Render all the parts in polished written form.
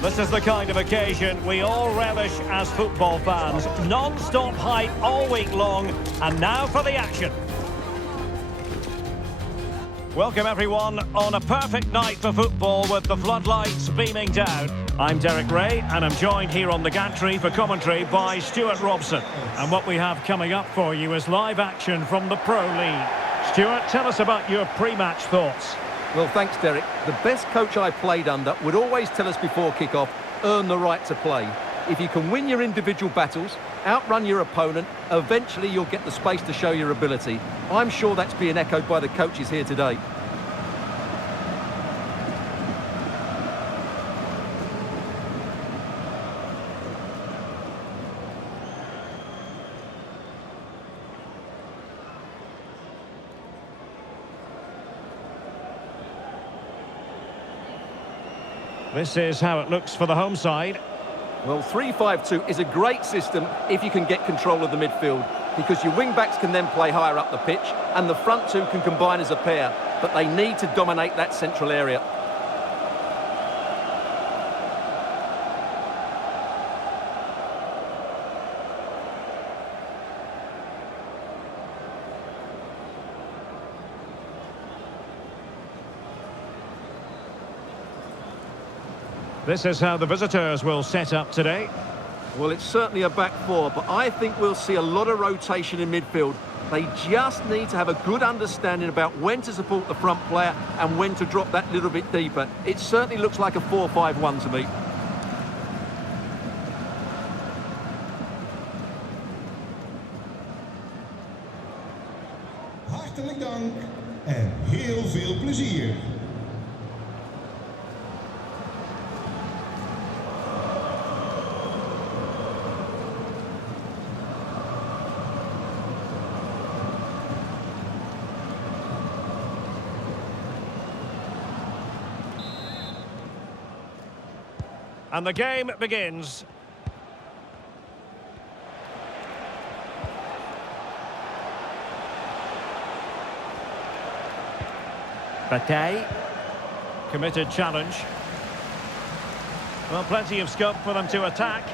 This is the kind of occasion we all relish as football fans. Non-stop hype all week long, and now for the action. Welcome everyone on a perfect night for football with the floodlights beaming down. I'm Derek Ray and I'm joined here on the gantry for commentary by Stuart Robson. And what we have coming up for you is live action from the Pro League. Stuart, tell us about your pre-match thoughts. Well, thanks, Derek. The best coach I played under would always tell us before kick-off, earn the right to play. If you can win your individual battles, outrun your opponent, eventually you'll get the space to show your ability. I'm sure that's being echoed by the coaches here today. This is how it looks for the home side. Well, 3-5-2 is a great system if you can get control of the midfield, because your wing-backs can then play higher up the pitch and the front two can combine as a pair, but they need to dominate that central area. This is how the visitors will set up today. Well, it's certainly a back four, but I think we'll see a lot of rotation in midfield. They just need to have a good understanding about when to support the front player and when to drop that little bit deeper. It certainly looks like a 4-5-1 to me. Hartelijk dank en heel veel plezier. And the game begins. Bataille. Committed challenge. Well, plenty of scope for them to attack.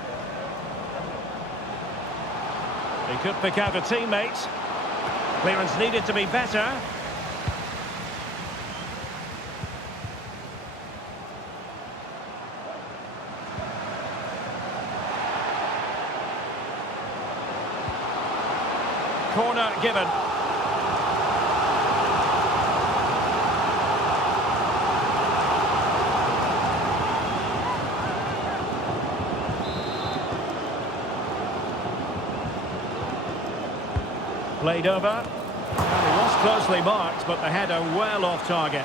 He could pick out a teammate. Clearance needed to be better. Corner given. Played over. And he was closely marked, but the header well off target.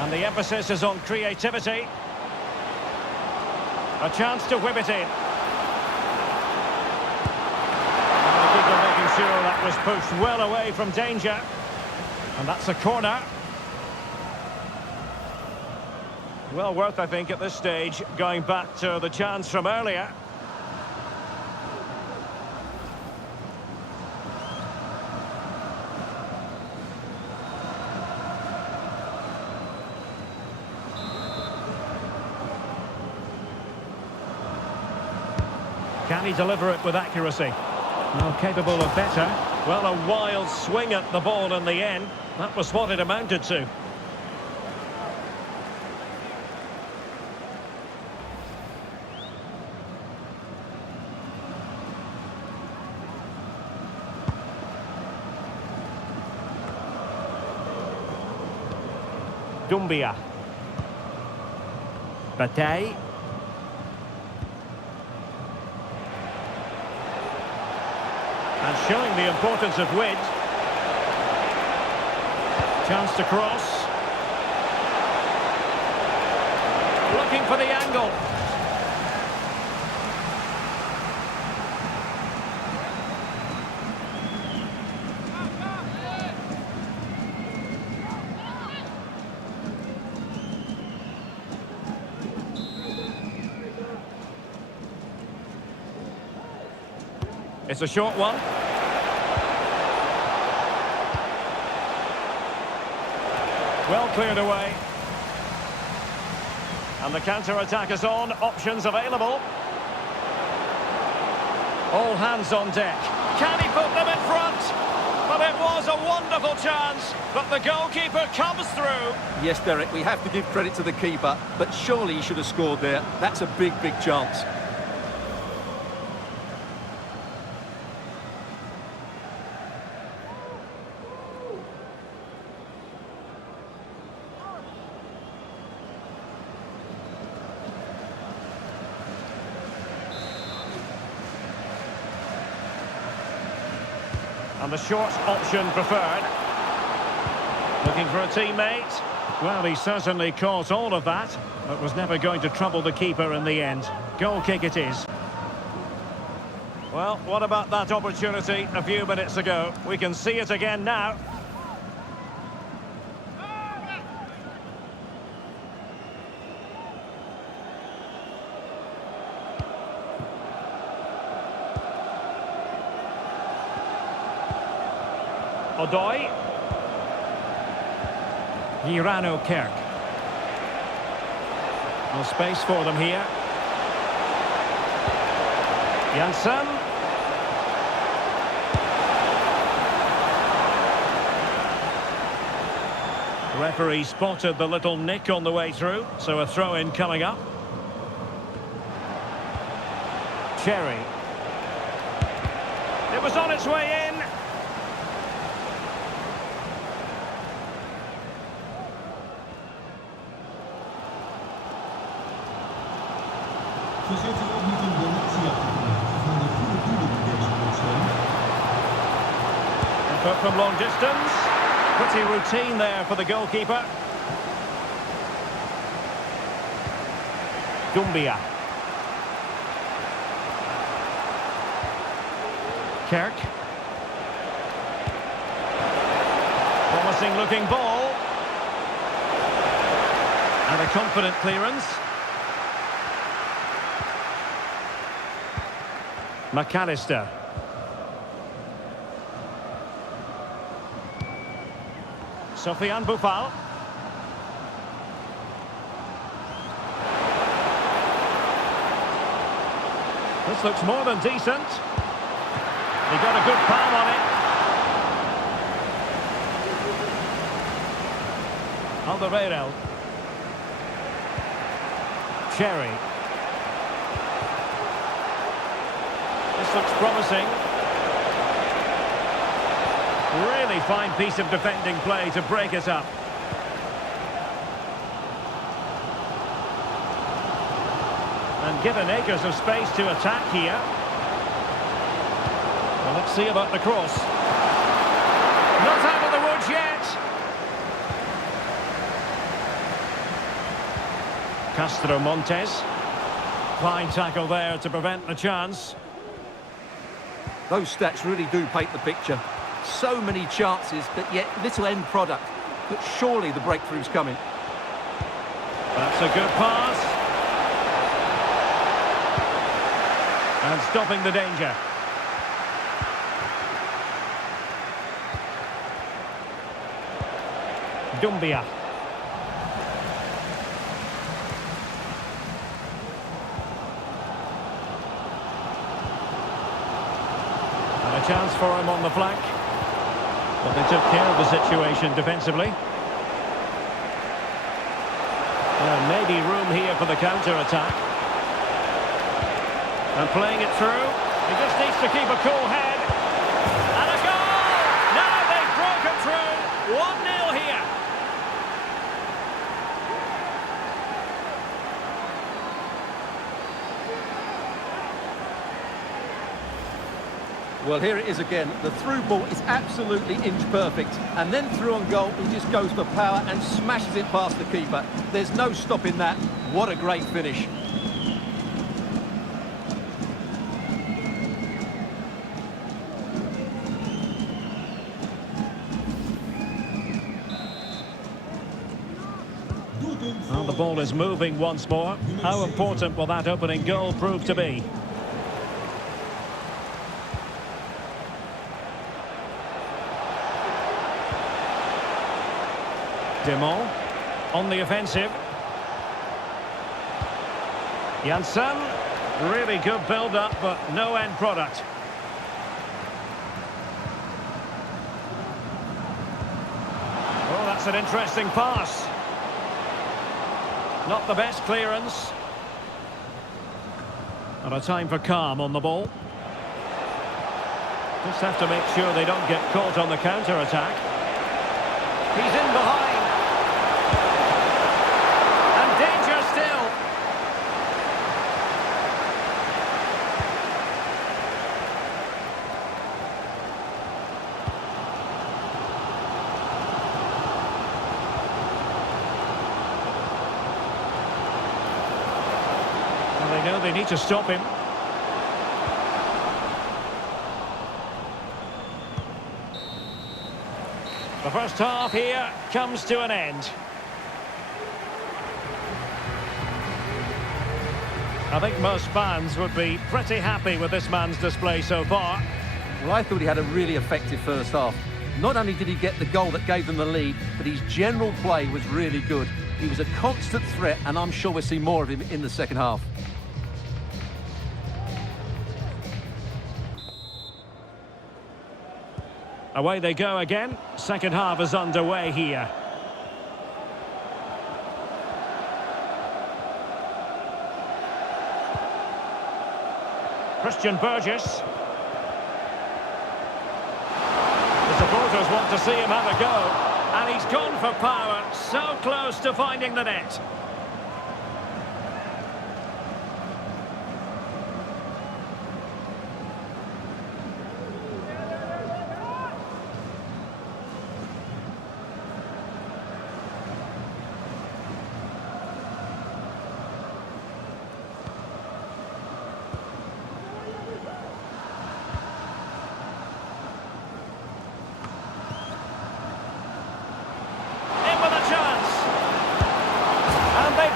And the emphasis is on creativity. A chance to whip it in. And the keeper making sure that was pushed well away from danger. And that's a corner. Well worth, I think, at this stage, going back to the chance from earlier. Can he deliver it with accuracy? Well, capable of better. Well, a wild swing at the ball in the end. That was what it amounted to. Dumbia. Bataille. And showing the importance of width. Chance to cross. Looking for the angle. It's a short one. Well cleared away. And the counter-attack is on. Options available. All hands on deck. Can he put them in front? But it was a wonderful chance. But the goalkeeper comes through. Yes, Derek, we have to give credit to the keeper, but surely he should have scored there. That's a big, big chance. And the short option preferred. Looking for a teammate. Well, he certainly caught all of that, but was never going to trouble the keeper in the end. Goal kick it is. Well, what about that opportunity a few minutes ago? We can see it again now. Odoi. Girano Kerk. No space for them here. Janssen. The referee spotted the little nick on the way through, so a throw-in coming up. Cherry. It was on its way in. Verzet zich ook niet in de reactieachtergrond van de goede doelen in deze wedstrijd. Input from long distance. Pretty routine there for the goalkeeper. Dumbia. Kerk. Promising looking ball. And a confident clearance. McAllister. Sofiane Boufal. This looks more than decent. He got a good palm on it. Alderweireld. Cherry. This looks promising. Really fine piece of defending play to break it up. And given acres of space to attack here. Well, let's see about the cross. Not out of the woods yet. Castro Montes. Fine tackle there to prevent the chance. Those stats really do paint the picture. So many chances, but yet little end product. But surely the breakthrough's coming. That's a good pass. And stopping the danger. Dumbia. And a chance for him on the flank. But they took care of the situation defensively. Well, maybe room here for the counter-attack. And playing it through. He just needs to keep a cool head. And a goal! Now they've broken through. 1-0 here. Well, here it is again. The through ball is absolutely inch perfect. And then through on goal, he just goes for power and smashes it past the keeper. There's no stopping that. What a great finish. Well, the ball is moving once more. How important will that opening goal prove to be? Demont on the offensive. Janssen, really good build-up, but no end product. Oh, that's an interesting pass. Not the best clearance. And a time for calm on the ball. Just have to make sure they don't get caught on the counter-attack. He's in behind. And danger still. Well, they know they need to stop him. The first half here comes to an end. I think most fans would be pretty happy with this man's display so far. Well, I thought he had a really effective first half. Not only did he get the goal that gave them the lead, but his general play was really good. He was a constant threat, and I'm sure we'll see more of him in the second half. Away they go again. Second half is underway here. Christian Burgess. The supporters want to see him have a go. And he's gone for power. So close to finding the net.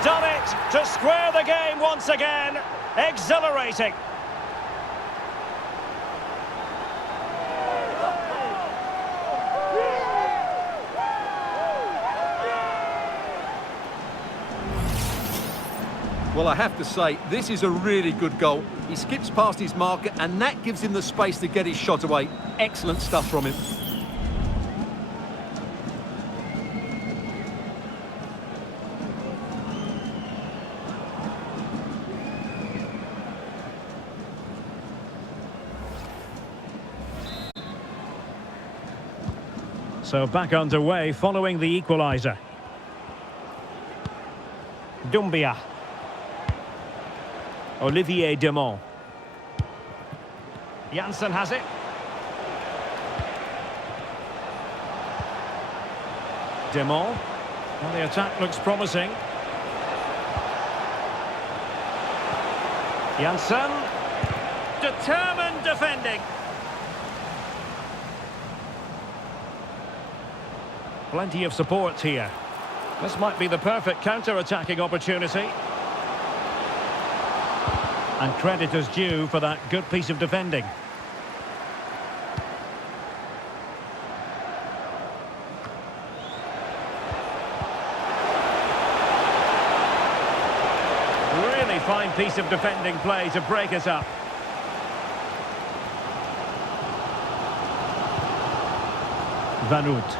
Done it to square the game once again. Exhilarating. Well, I have to say, this is a really good goal. He skips past his marker, and that gives him the space to get his shot away. Excellent stuff from him. So back underway following the equaliser. Doumbia. Olivier Demont. Janssen has it. Demont. Well, the attack looks promising. Janssen. Determined defending. Plenty of support here. This might be the perfect counter-attacking opportunity. And credit is due for that good piece of defending. Really fine piece of defending play to break us up. Van Oort.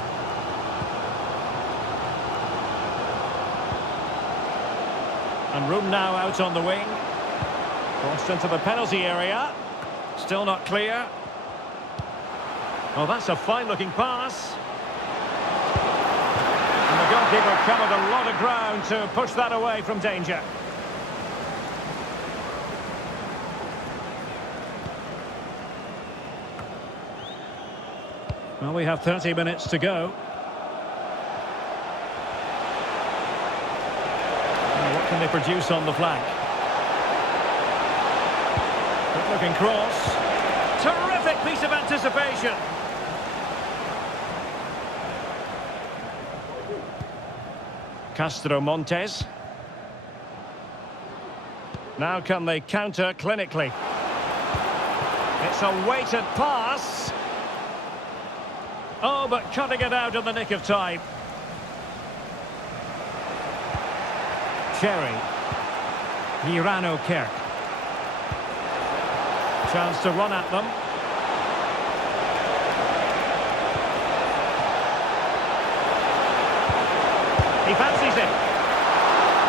And room now out on the wing. Crossed into the penalty area. Still not clear. Oh, that's a fine-looking pass. And the goalkeeper covered a lot of ground to push that away from danger. Well, we have 30 minutes to go. What can they produce on the flank? Good looking cross. Terrific piece of anticipation. Castro Montes. Now can they counter clinically? It's a weighted pass. Oh, but cutting it out in the nick of time. Cherry. Hirano Kerk. Chance to run at them. He fancies it.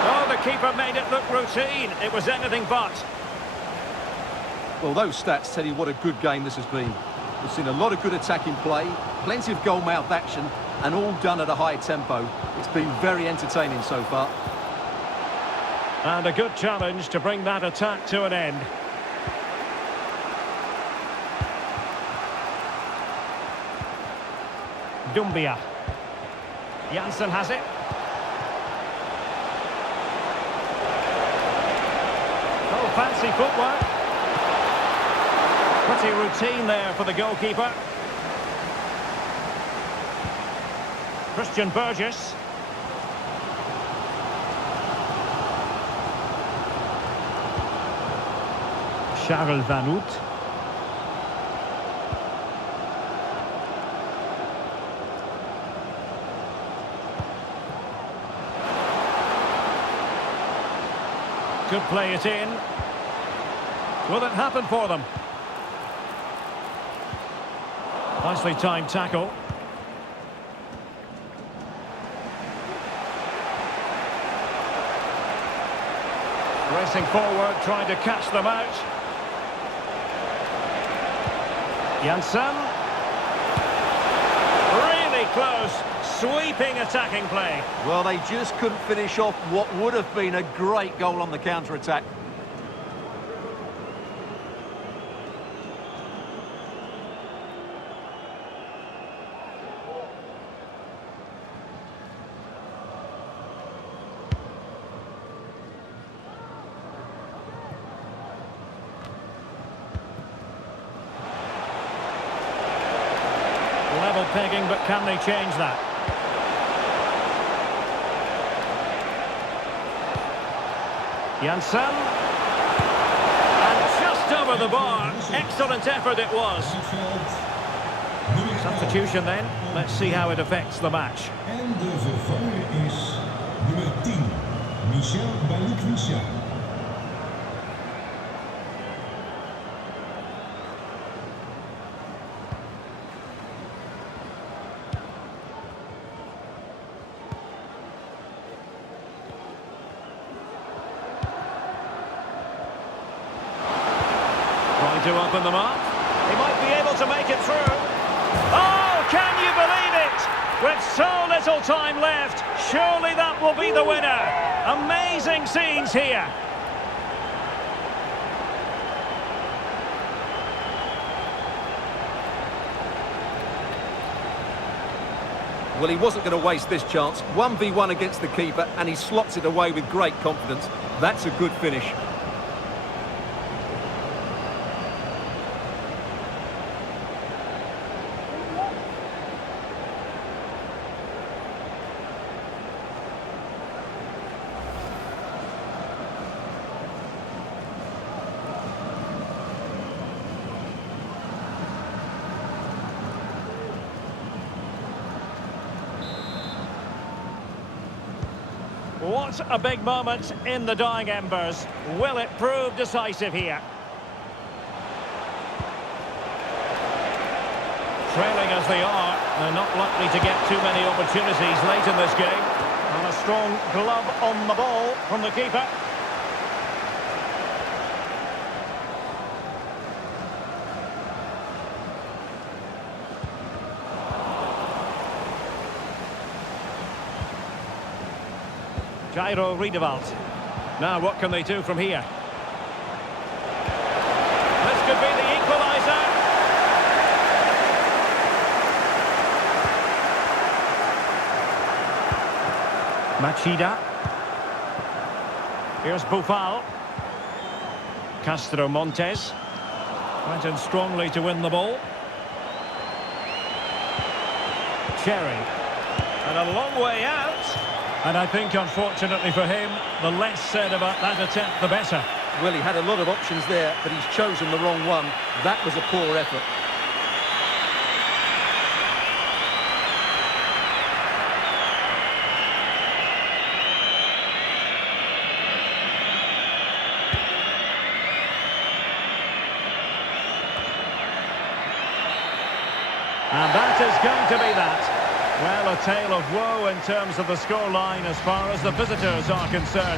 Oh, the keeper made it look routine. It was anything but. Well, those stats tell you what a good game this has been. We've seen a lot of good attacking play, plenty of goal-mouth action, and all done at a high tempo. It's been very entertaining so far. And a good challenge to bring that attack to an end. Dumbia. Janssen has it. Oh, fancy footwork. Pretty routine there for the goalkeeper. Christian Burgess. Charles Van Hout. Could play it in. Will it happen for them? Nicely timed tackle. Racing forward, trying to catch them out. Janssen. Really close. Sweeping attacking play. Well, they just couldn't finish off what would have been a great goal on the counter-attack. Level pegging, but can they change that? Janssen. And just over the bar. Excellent effort it was. Substitution then. Let's see how it affects the match. En de vervanger is nummer 10, Michel Balikwisha. To open them up. He might be able to make it through. Oh, can you believe it? With so little time left, surely that will be the winner. Amazing scenes here. Well, he wasn't going to waste this chance. 1v1 against the keeper, and he slots it away with great confidence. That's a good finish. What a big moment in the dying embers. Will it prove decisive here? Trailing as they are, they're not likely to get too many opportunities late in this game. And a strong glove on the ball from the keeper. Jairo Riedewald. Now what can they do from here? This could be the equaliser. Machida. Here's Boufal. Castro Montes. Went in strongly to win the ball. Cherry. And a long way out. And I think, unfortunately for him, the less said about that attempt, the better. Well, he had a lot of options there, but he's chosen the wrong one. That was a poor effort. And that is going to be that. Well, a tale of woe in terms of the scoreline as far as the visitors are concerned.